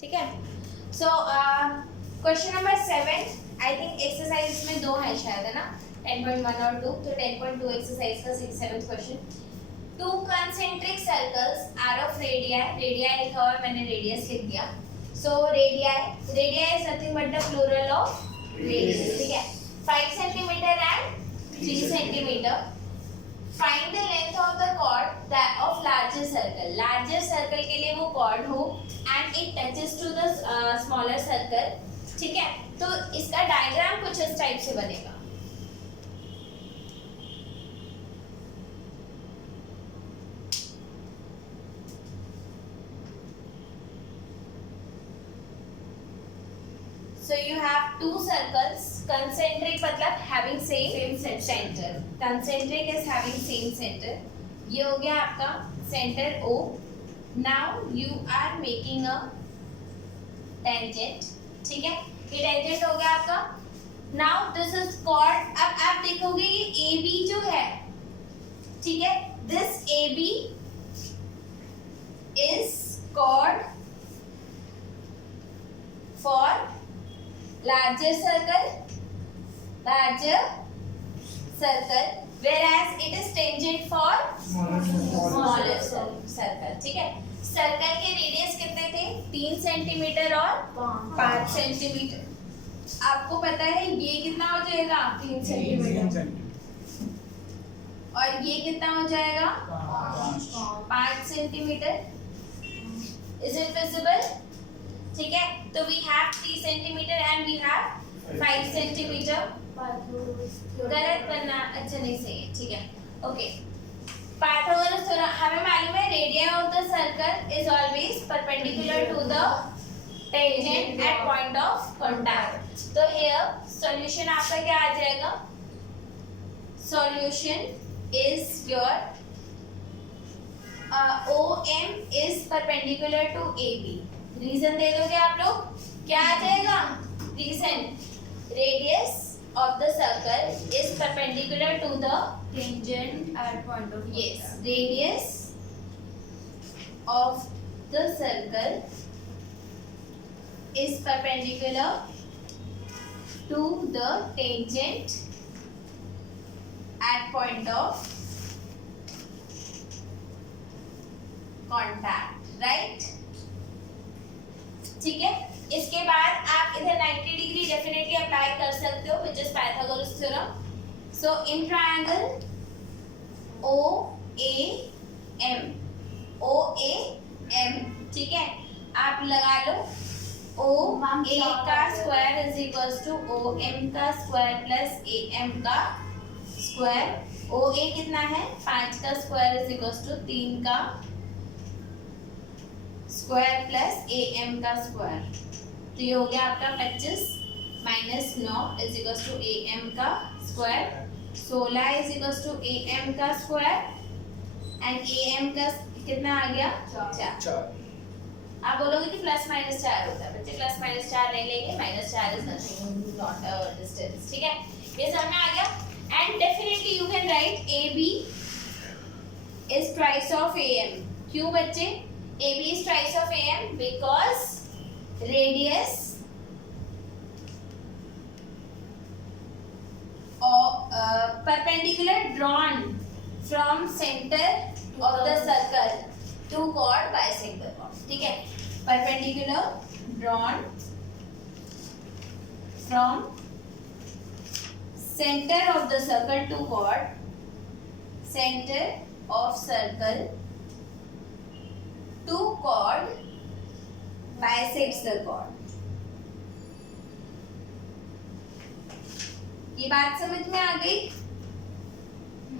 ठीक है। So question number 7, I think exercise में 2 है शायद, है ना, 10.1 और 2। तो 10.2 एक्सरसाइज का 7th question. 2 concentric circles are of radii, radii लिखा हुआ है, मैंने radius लिख दिया। So radii is nothing but the plural of radius, ठीक है। 5 centimeter and 3 centimeter. Find the length of the chord that of larger circle. Larger circle के लिए वो chord हो and it touches to the smaller circle, ठीक है। तो इसका डायग्राम कुछ इस टाइप से बनेगा। So you have 2 circles, concentric मतलब having same center. Concentric is having same center. ये हो गया आपका center O. Now you are making a tangent, ठीक है। ये tangent हो गया आपका। Now this is chord. अब आप देखोगे ये AB जो है, ठीक है, this AB is chord for larger circle, whereas it is tangent for smaller circle, ठीक है। सर्कल के रेडियस कितने थे? 3 सेंटीमीटर और 5 सेंटीमीटर। आपको पता है ये कितना हो जाएगा? 3 सेंटीमीटर। और ये कितना हो जाएगा? 5 सेंटीमीटर। Is it visible? ठीक है। तो we have 3 centimetre and we have 5 centimetre. गलत करना अच्छा नहीं, सही है, ठीक है। ओके, पाइथागोरस थ्योरम हमें मालूम है radius of the circle is always perpendicular to the tangent at point of contact. तो हियर सॉल्यूशन आपका क्या आ जाएगा? Solution is your OM is perpendicular to AB। Reason दे दोगे आप लोग, क्या आ जाएगा? Reason, radius of the circle is perpendicular to the tangent at point of, yes, radius of the circle is perpendicular to the tangent at point of contact, right, ठीक है। इसके बाद आप इधर 90 डिग्री डेफिनेटली अप्लाई कर सकते हो, which is Pythagoras theorem. So in triangle OAM, ठीक है, आप लगा लो OA का square is equals to OM का स्क्वायर प्लस AM का स्क्वायर। OA कितना है? 5 का स्क्वायर इज इक्वल्स टू 3 का स्क्वायर प्लस AM का स्क्वायर। तो ये हो गया आपका 25 minus 9 is equals to AM का square. 16 is equals to AM का स्क्वायर एंड AM का कितना आ गया? 4। आप बोलोगे कि प्लस माइनस 4 होता है, बच्चे प्लस माइनस 4 नहीं लेंगे, minus 4 is nothing, not a distance, ठीक है। ये समझ में आ गया। And definitely you can write AB is twice of AM। क्यों बच्चे? AB is twice of AM because radius of perpendicular drawn from center of the circle to chord bisector chord, ठीक है। Perpendicular drawn from center of the circle to chord, center of circle to chord bisects the chord। ये बात समझ में आ गई?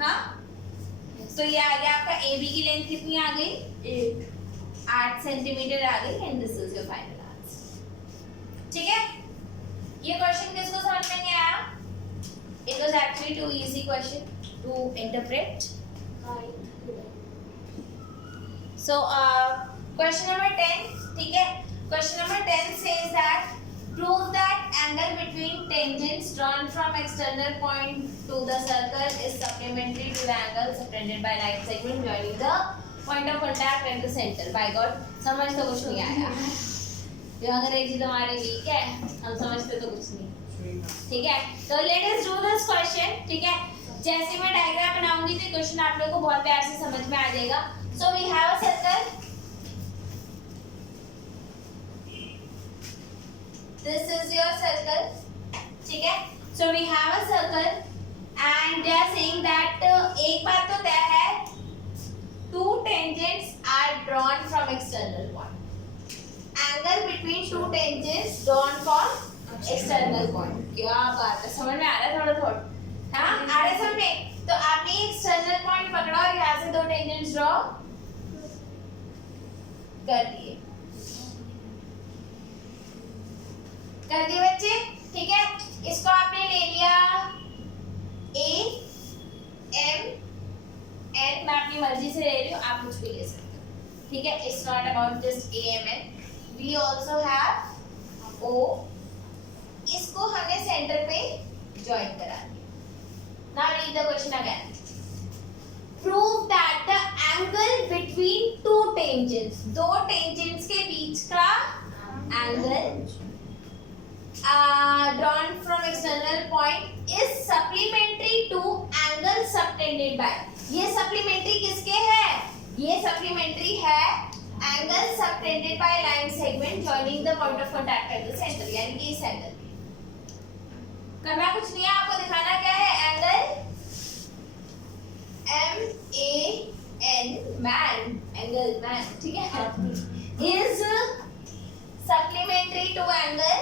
हाँ, तो ये आ गया आपका AB की लेंथ कितनी आ गई? 8 सेंटीमीटर आ गई and this is your final answer, ठीक है। ये क्वेश्चन किसको समझ में नहीं आया? It was actually too easy question to interpret. So question number 10, ठीक है। Question number 10 says that prove that angle between tangents drawn from external point to the circle is supplementary to the angle subtended by right segment joining the point of contact and the center। By God, समझ तो कुछ नहीं आया। जो अंग्रेजी तुम्हारी week है, हम समझते तो कुछ नहीं, ठीक है। तो let us do this question, ठीक है। जैसे मैं डायग्राम बनाऊंगी तो क्वेश्चन आप लोगों को बहुत प्यार से समझ में आ जाएगा। So we have a circle, this is your circle, ठीक है। So we have a circle and they are saying that एक बात तो तय है, two tangents are drawn from external point. Angle between two tangents drawn from external point. क्या बात है, समझ में आ रहा है थोड़ा थोड़ा? हाँ, आ रहा है समझ में? तो आपने external point पकड़ा और यहाँ से दो tangents draw कर दिए बच्चे, ठीक है। इसको आपने ले लिया A M N, मैं अपनी मर्जी से ले रही हूँ, आप कुछ भी ले सकते हो, ठीक है। It's not about just A M N, we also have O, इसको हमने सेंटर पे ज्वाइन करा दिया। Now read the question again. Prove that the angle between two tangents, दो टेंजेंट्स के बीच का angle drawn from external point is supplementary to angle subtended by, ये supplementary किसके है? ये supplementary है angle subtended by line segment joining the point of contact at the center, यानी कि इस एंगल करना कुछ नहीं है, आपको दिखाना क्या है? Angle MAN, man, angle man, ठीक है, is supplementary to angle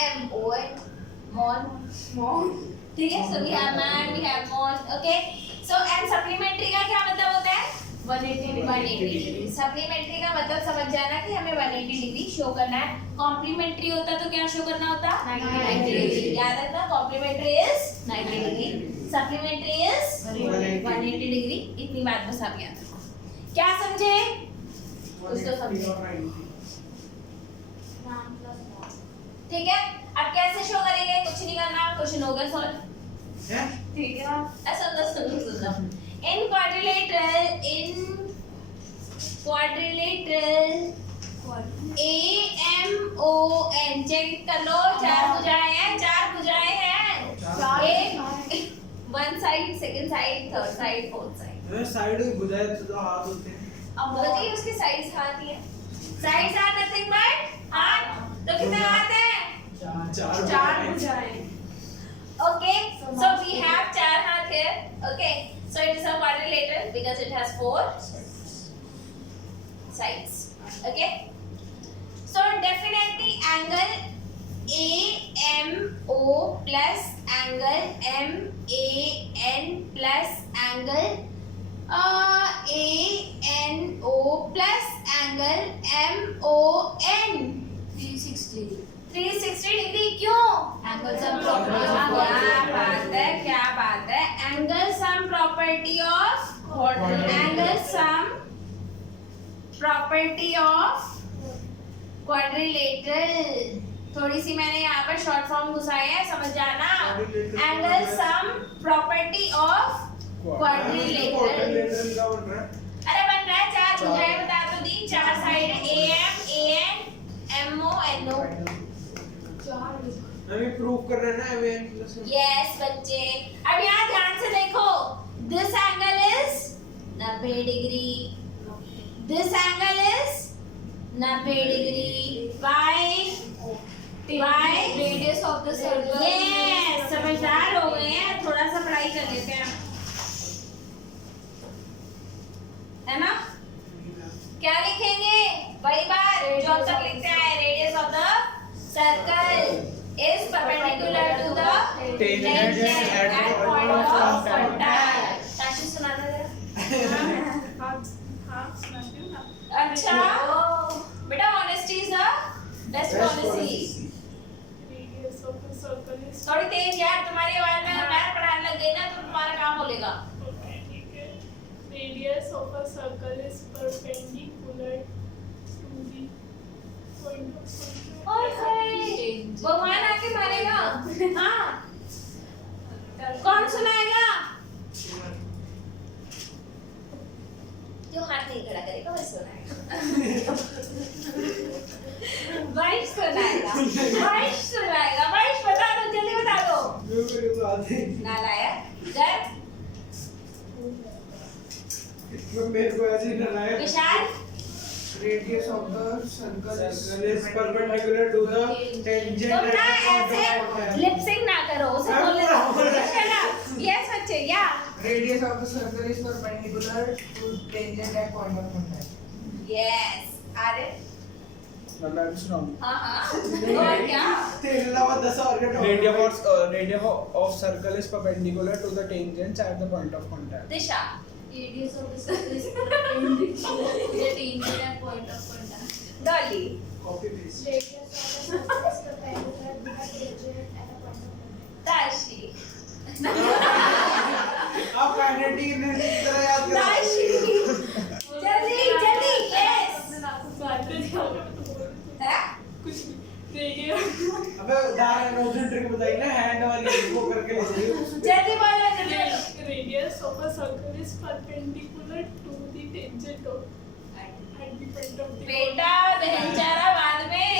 MON, mon, ठीक है। So we have man, we have mon, okay. So and supplementary का क्या मतलब होता है? 180 डिग्री। सप्लीमेंट्री का मतलब समझ जाना कि हमें 180 डिग्री शो करना है। कॉम्प्लीमेंट्री होता तो क्या शो करना होता? 90 डिग्री। याद रखना, complementary is 90 degree, supplementary is 180 degree. इतनी बात बस आप याद रखो। क्या समझे? कुछ तो समझे, ठीक है। अब कैसे शो करेंगे? कुछ नहीं करना, क्वेश्चन हो गया सॉल्व, ठीक है। ऐसा सुनो इन क्वाड्रिलेटरल AMON, चेक कर लो, चार भुजाएं हैं, एक one side, second side, third side, fourth side. Side की भुजाएं तो हाथ होते हैं, अब बताइए उसके साइड्स हाथ ही है, साइड्स आर नथिंग बट हाथ। तो कितने हाथ हैं? चार भुजाएं। Okay, so we have चार हाथ here. Okay, so it is a quadrilateral because it has 4 sides. Okay, so definitely angle AMO plus angle MAN plus angle ANO plus angle MON 360 degree. क्यों? एंगल सम प्रॉपर्टी, क्या बात है, angle sum property of angle sum property of quadrilateral. थोड़ी सी मैंने यहाँ पर short form घुसाए हैं, समझ जाना। Angle sum property of quadrilateral अरे बन रहा है, चार भुजाएं बता तो दी, चार side AM AN MO NO। हमें प्रूव कर रहे हैं ना MAN। यस बच्चे, अब यहाँ ध्यान से देखो, this angle is 90 degree, this angle is 90 degree. Why? Radius of the circle. Yes, समझदार हो गए हैं, थोड़ा सा पढ़ाई कर लेते हैं, है ना। क्या लिखेंगे? वही बात जो अब तक लिखते हैं, radius of the circle is perpendicular to the tangent at point of contact। Tashi सुनाना जरा। अच्छा बेटा, honesty is the best policy। Radius of the circle is, थोड़ी तेज यार, तुम्हारी आवाज में मैं पढ़ाने लग गई ना तो तुम्हारा काम बोलेगा। ठीक है। Radius of a circle is perpendicular to the point of contact. भगवान आके मारेगा। हाँ, कौन सुनाएगा? जो हाथ नहीं खड़ा करेगा वही सुनाएगा। वंश सुनाएगा। वंश बता दो, जल्दी बता दो। मेरे को आते ही नालायक। गर्ग। मेरे को ऐसे ही डरा है। विशाल। Radius of the circle is perpendicular to the tangent तुम ना at the point ऐसे of contact. लिप सिंक ना करो, उसे बोलने दो। Shut up. Yes बच्चे, yeah. Radius of the circle is perpendicular to tangent at point of contact. Yes. आर्य। मतलब सुनो हाँ। और क्या? तेरे अलावा 10 और के radius of circle is perpendicular to the tangents at the point of contact. Disha. Radius of the circle is perpendicular to the tangent at point of contact. Dolly. Copy paste. Radius of the circle is perpendicular to the tangent at a point of contact. Tashi. आप kinetic energy की तरह याद करो। ताशी। जल्दी जल्दी, yes. है? अबे दार नोजल ट्रिक बताई ना, हैंड वाली वो करके ले रही हो। जल्दी बोलो, जल्दी बोलो। Radius of a circle is perpendicular to the tangent of at the point of the बेटा बेचारा बाद में।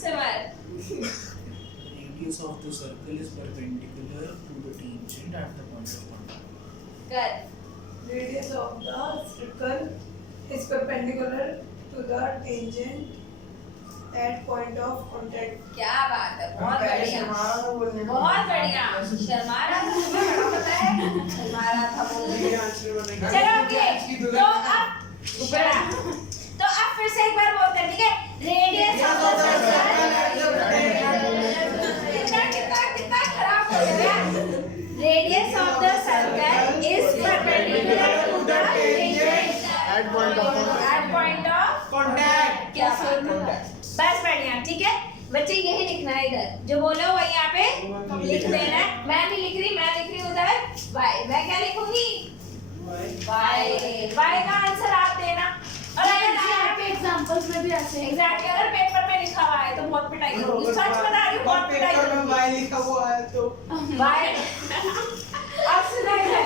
Summer. Radius of the circle is perpendicular to the tangent at the point of contact. कर। Radius of the circle is perpendicular to the tangent at point of contact. क्या बात है, बहुत बढ़िया। हमारा तो बोलने में बहुत बढ़िया। शर्मा रहा था, तुम्हें बड़ा पता है। शर्मा रहा था बोलने ये में। आंसर बनेगा। चलो ओके, तो अब ऊपर आ। तो अब फिर से एक बार बोलते हैं, ठीक है? रेडियस ऑफ द सर्कल कितना खराब हो गया। Radius of the circle is perpendicular to the tangent At point of contact. At point of contact. क्या बस बढ़िया, ठीक है बच्चे, यही लिखना है इधर, जो बोलो वही यहाँ पे लिख देना है। मैं नहीं लिख रही, मैं लिख रही हूँ उधर वाई। मैं क्या लिखूंगी? वाई। वाई का आंसर आप देना। और अगर आपके एग्जांपल्स में भी ऐसे हैं। एग्जैक्टली अगर पेपर पे लिखा हुआ है तो बहुत पिटाई करूंगी। सच बता रही हूँ, बहुत पिटाई पेपर में करूंगी। वाई लिखा हुआ है तो वाई। अब सुनो इधर,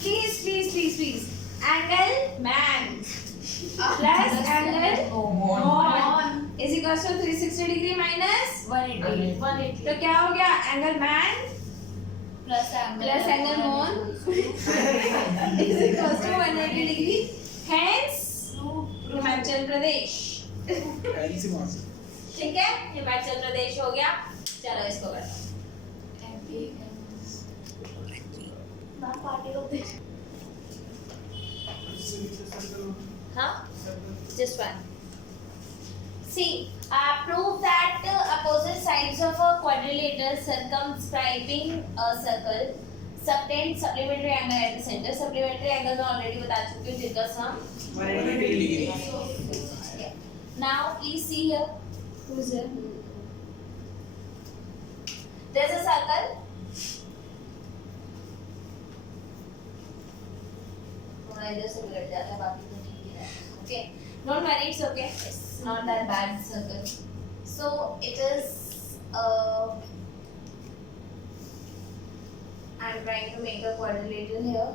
please please please please. Angle man plus angle mon is equals to 360 degree minus 180। तो क्या हो गया? Angle man plus angle mon is equals to 180 degree. Hence Himachal Pradesh. Fancy marks. ठीक है, हिमाचल प्रदेश हो गया। चलो इसको करते हैं। हाँ, just one. See, prove that opposite sides of a quadrilateral circumscribing a circle subtend supplementary angle at the center. Supplementary angle मैं already बता चुकी हूँ, जिसका sum 180 degree. Now please see here. Who's here? There's a circle. थोड़ा इधर से बिगड़ जाता है, बाकी तो ठीक ही रहता है। Okay, don't worry, it's okay. It's not that bad circle. So it is. I'm trying to make a quadrilateral here.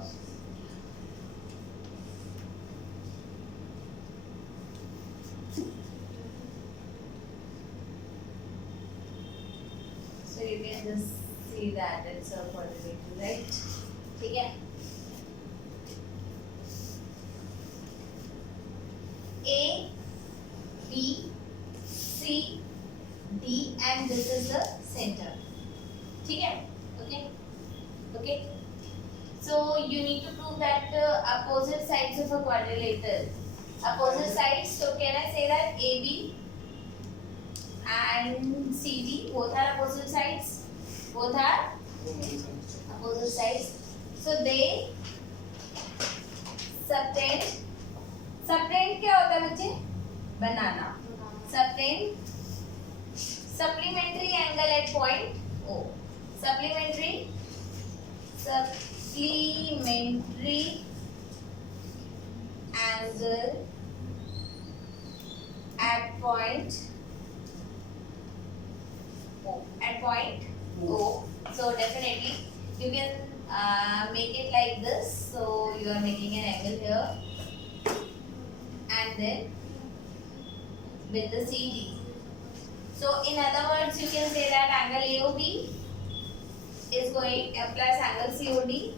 So you can just see that it's a quadrilateral, right? ठीक है? A, B, C, D, and this is the center. ठीक है? Okay? Okay? So you need to prove that opposite sides of a quadrilateral. Opposite sides. So can I say that AB and CD both are opposite sides? Both are opposite sides. So they subtend. Subtend क्या होता है बच्चे? बनाना. Subtend supplementary angle at point O. Supplementary angle at point O. At point O. So definitely you can make it like this. So you are making an angle here, and and then with the CD. So in other words, you can say that angle AOB is going plus angle COD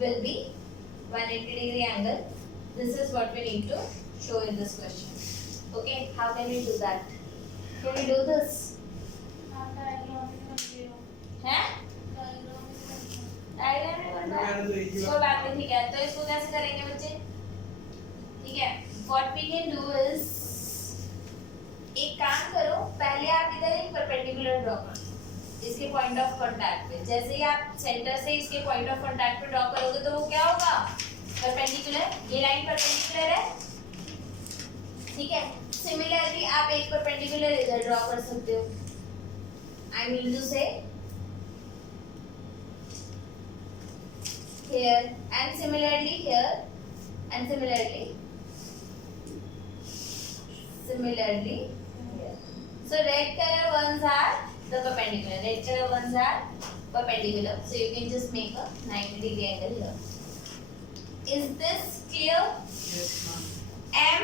will be 180-degree angle. This is what we need to show in this question. Okay, how can we do that? Can we do this? हैं? Diagram में बनता है। कोई बात नहीं, ठीक है। तो इसको कैसे करेंगे बच्चे? ठीक है। What we can do is एक काम करो, पहले आप इधर एक परपेंडिकुलर ड्रॉ करो इसके पॉइंट ऑफ कांटेक्ट पे। जैसे ही आप सेंटर से इसके पॉइंट ऑफ कांटेक्ट पे ड्रॉ करोगे तो वो क्या होगा? परपेंडिकुलर। ये लाइन परपेंडिकुलर है, ठीक है। सिमिलरली आप एक परपेंडिकुलर इधर ड्रॉ कर सकते हो। I mean to say here and similarly here and similarly here. So red color ones are the perpendicular. Red color ones are perpendicular. So you can just make a 90-degree angle here. Is this clear? Yes, ma'am. M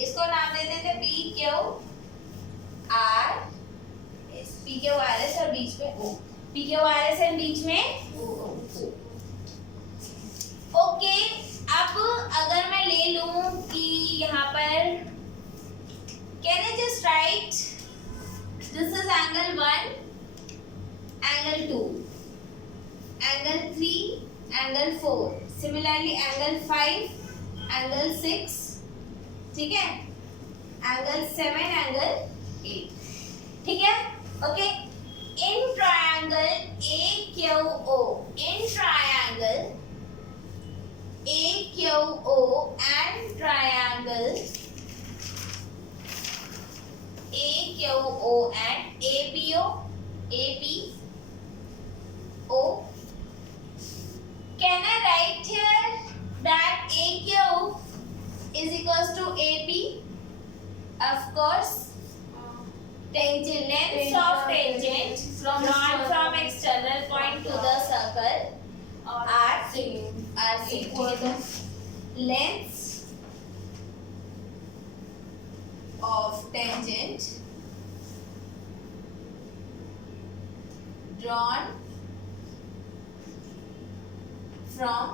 इसको नाम दे देते P Q R S. P Q R S और बीच में O. P Q R S and बीच में O. Okay, अब अगर मैं ले लूं कि यहाँ पर can I just right this is angle 1, angle 2, angle 3, angle 4, similarly angle 5, angle 6, ठीक है, एंगल 7, एंगल 8, ठीक है। Okay, in triangle AQO, in triangle AQO and triangle AQO and APO can I write here that AQ is equals to AP? Of course. Tangent, length of tangent drawn from external point to the circle are equal to lengths of tangent drawn from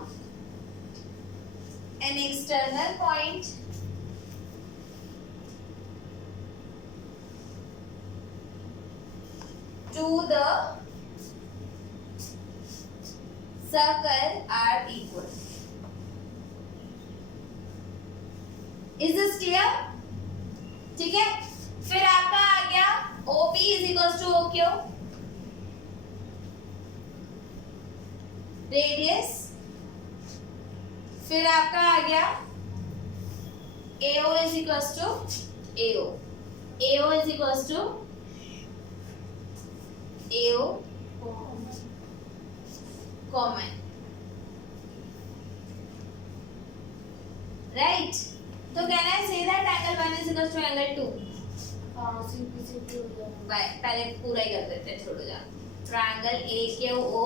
an external point to the circle are equal. Is this clear? ठीक है। फिर आपका आ गया OP is equals to OQ, radius. फिर आपका आ गया AO is equals to AO, AO is equals to AO common, right? So can I say that angle 1 is equals to angle 2? पहले पूरा ही कर देते हैं, छोड़ो जाओ। Triangle AQO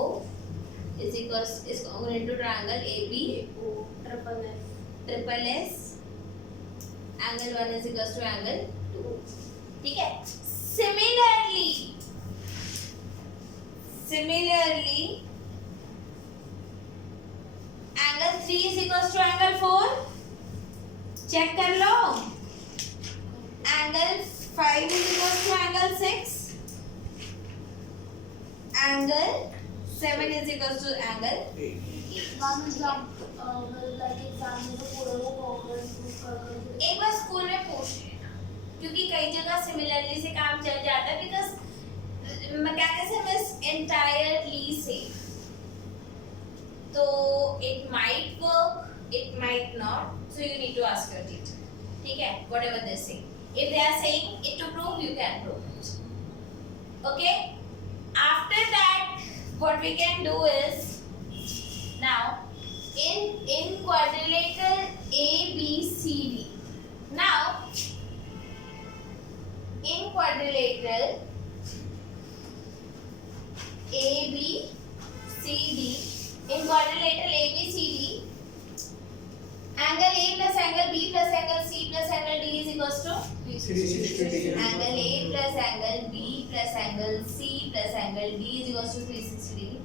is equals is congruent to triangle ABO triple S. Angle 1 is equals to angle 2, ठीक है। Similarly angle 3 is equals to angle 4. Check कर लो। Angle 5 is equals to angle 6. Angle 7 is equals to angle 8. एक बार school में पूछ लेना, क्योंकि कई जगह सिमिलरली से काम चल जाता है, because mechanism is entirely same. तो it might work, it might not, so you need to ask your teacher, ठीक है, whatever they say. If they are saying it to prove, you can prove it. Okay, after that what we can do is, now in quadrilateral ABCD, now in quadrilateral ABCD, in quadrilateral ABCD, angle A plus angle angle B plus angle C plus angle D is equals to 360 degree. angle A plus angle B plus angle C plus angle D is equals to 360 degree.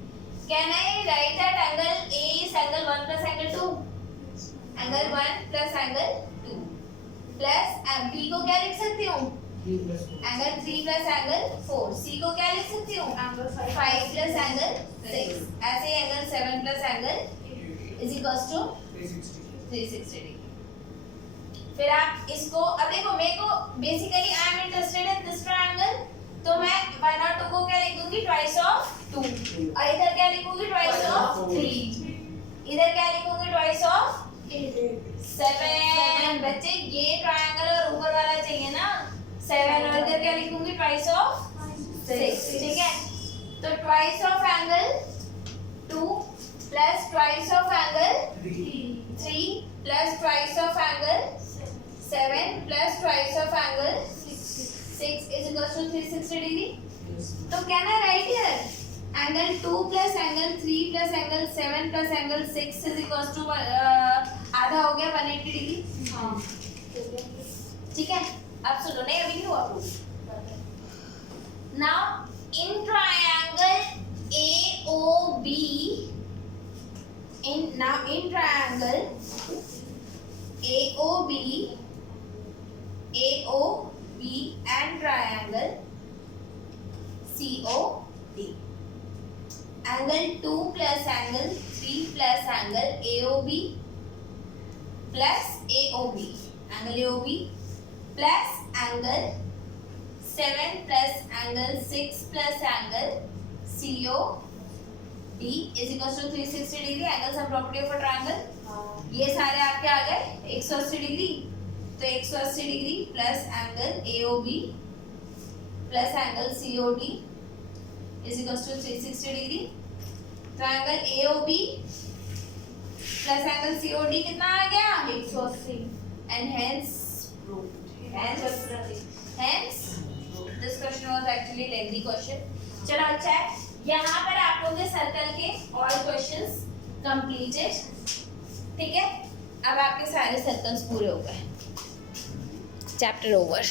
Can I write that angle A is angle 1 plus angle 2? Angle 1 plus angle 2 plus B को क्या लिख सकती हूँ? Angle 3 plus angle 4. C को क्या लिख सकती हूँ? एंगल 5 प्लस एंगल 6. ऐसे एंगल 7 प्लस angle is equals to 360 degree. फिर आप इसको अब देखो, मेरे को basically I am interested in this triangle, तो मैं 1 और 2 को क्या लिखूंगी? Twice of 2. और इधर क्या लिखूंगी? Twice of 3. इधर क्या लिखूंगी? Twice of 7. बच्चे ये ट्रायंगल और ऊपर वाला चाहिए ना 7, और इधर क्या लिखूंगी? Twice of 6. ठीक है, तो twice of angle 2 plus twice of angle 3 plus twice of angle 7 plus twice of angle 6 is equals to 360 degree. तो can I right here angle 2 plus angle 3 plus angle 7 प्लस एंगल 6 is equals to आधा हो गया 180 degree. ठीक है, अब सुनो, नहीं अभी नहीं हुआ proof. Now in triangle AOB, in triangle AOB and triangle COD, angle 2 plus angle 3 plus angle AOB plus AOB, angle AOB plus angle 7 plus angle 6 plus angle COD is equals to 360 degree. Angle sum property of a triangle. ये सारे आपके आ गए 180 degree, तो 180 degree plus angle AOB plus angle COD is equals to 360 degree. तो angle AOB plus angle COD कितना आ गया? 180. and hence this question was actually lengthy question. चलो अच्छा है, यहाँ पर आप लोगों के सर्कल के all questions completed. ठीक है, अब आपके सारे सर्कल्स पूरे हो गए. Chapter over.